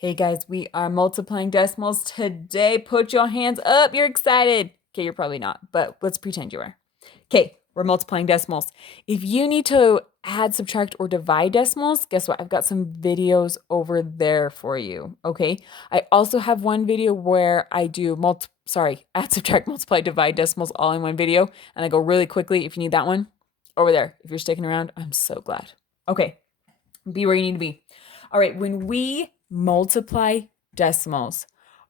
Hey guys, we are multiplying decimals today. Put your hands up. You're excited. Okay, you're probably not, but let's pretend you are. Okay, we're multiplying decimals. If you need to add, subtract, or divide decimals, guess what? I've got some videos over there for you. Okay. I also have one video where I do add, subtract, multiply, divide decimals all in one video, and I go really quickly. If you need that one, over there. If you're sticking around, I'm so glad. Okay, be where you need to be. All right, when we multiply decimals,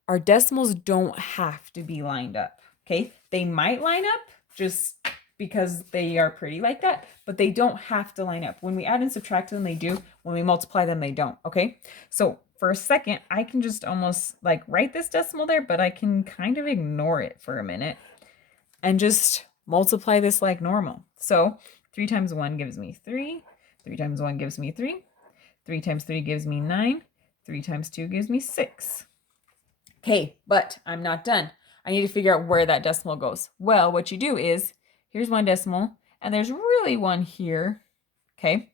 our decimals don't have to be lined up, okay? They might line up just because they are pretty like that, but they don't have to line up. When we add and subtract them, they do. When we multiply them, they don't, okay? So for a second, I can just almost like write this decimal there, but I can kind of ignore it for a minute and just multiply this like normal. So 3 times 1 gives me 3. 3 times 1 gives me 3. 3 times 3 gives me 9. 3 times 2 gives me 6. Okay, but I'm not done. I need to figure out where that decimal goes. Well, what you do is, here's one decimal, and there's really one here, okay?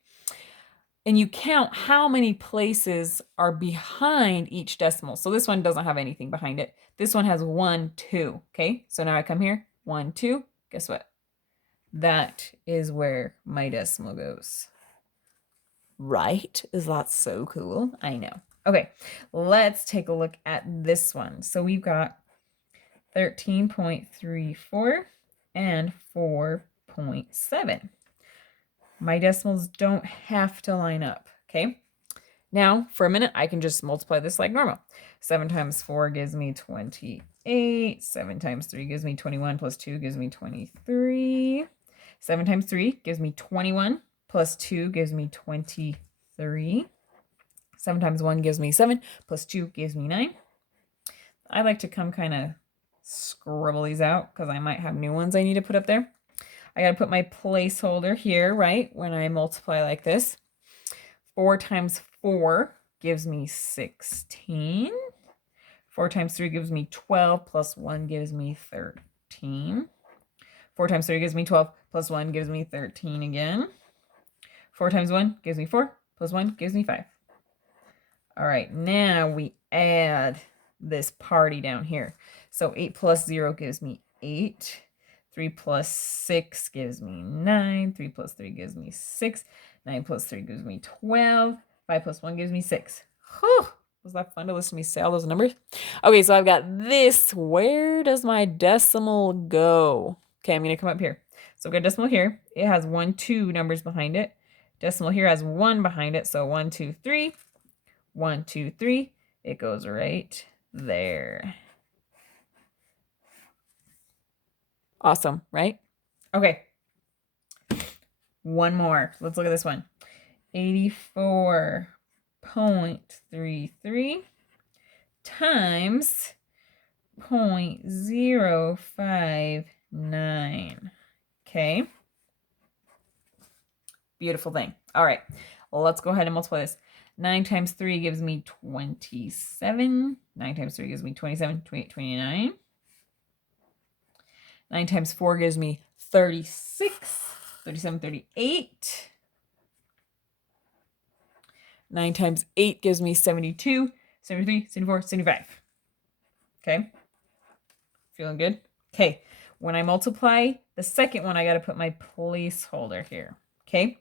And you count how many places are behind each decimal. So this one doesn't have anything behind it. This one has 1, 2, okay? So now I come here, 1, 2, guess what? That is where my decimal goes. Right? Is that so cool? I know. Okay, let's take a look at this one. So we've got 13.34 and 4.7. My decimals don't have to line up, okay? Now, for a minute, I can just multiply this like normal. 7 times 4 gives me 28. 7 times 3 gives me 21, plus 2 gives me 23. 7 times 3 gives me 21, plus 2 gives me 23. 7 times 1 gives me 7, plus 2 gives me 9. I like to come kind of scribble these out because I might have new ones I need to put up there. I got to put my placeholder here, right, when I multiply like this. 4 times 4 gives me 16. 4 times 3 gives me 12, plus 1 gives me 13. 4 times 3 gives me 12, plus 1 gives me 13 again. 4 times 1 gives me 4, plus 1 gives me 5. All right, now we add this party down here. So 8 plus 0 gives me 8. 3 plus 6 gives me 9. 3 plus 3 gives me 6. 9 plus 3 gives me 12. 5 plus 1 gives me 6. Whew. Was that fun to listen to me say all those numbers? Okay, so I've got this. Where does my decimal go? Okay, I'm going to come up here. So I've got a decimal here. It has 1, 2 numbers behind it. Decimal here has 1 behind it. So 1, 2, 3. 1, 2, 3. It goes right there. Awesome, right? Okay. One more. Let's look at this one. 84.33 times 0.059. Okay. Beautiful thing. All right. Well, let's go ahead and multiply this. 9 times 3 gives me 27. 9 times 3 gives me 27, 28, 29. 9 times 4 gives me 36, 37, 38. 9 times 8 gives me 72, 73, 74, 75. Okay. Feeling good? Okay. When I multiply the second one, I got to put my placeholder here. Okay.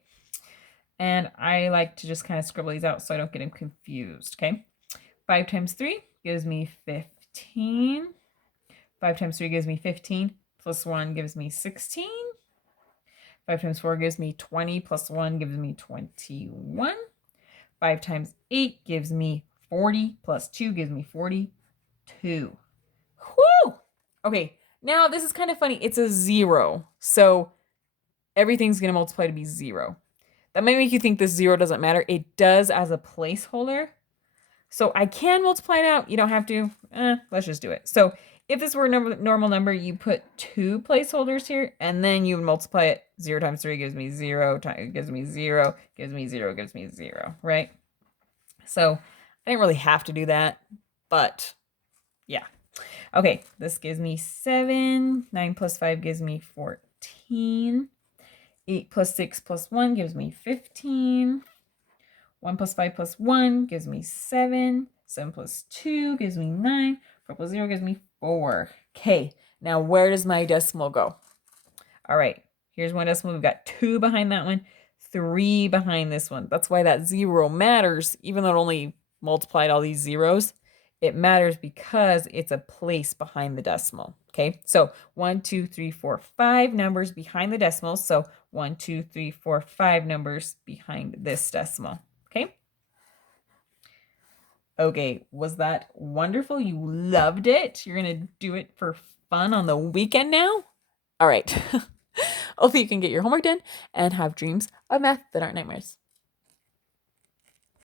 And I like to just kind of scribble these out so I don't get them confused, okay? 5 times 3 gives me 15. 5 times 3 gives me 15, plus 1 gives me 16. 5 times 4 gives me 20, plus 1 gives me 21. 5 times 8 gives me 40, plus 2 gives me 42. Whoo! Okay, now this is kind of funny. It's a 0, so everything's going to multiply to be 0. That might make you think this 0 doesn't matter. It does as a placeholder. So I can multiply it out. You don't have to. Let's just do it. So if this were a normal number, you put 2 placeholders here, and then you would multiply it. 0 times 3 gives me 0, gives me 0, gives me 0, gives me 0, right? So I didn't really have to do that, but yeah. Okay, this gives me 7. 9 plus 5 gives me 14. 8 plus 6 plus 1 gives me 15. 1 plus 5 plus 1 gives me 7. 7 plus 2 gives me 9. 4 plus 0 gives me 4. Okay, now where does my decimal go? All right, here's one decimal. We've got 2 behind that one, 3 behind this one. That's why that 0 matters, even though it only multiplied all these zeros. It matters because it's a place behind the decimal. Okay, so 1, 2, 3, 4, 5 numbers behind the decimal. So 1, 2, 3, 4, 5 numbers behind this decimal. Okay. Okay, was that wonderful? You loved it? You're going to do it for fun on the weekend now? All right. Hopefully you can get your homework done and have dreams of math that aren't nightmares.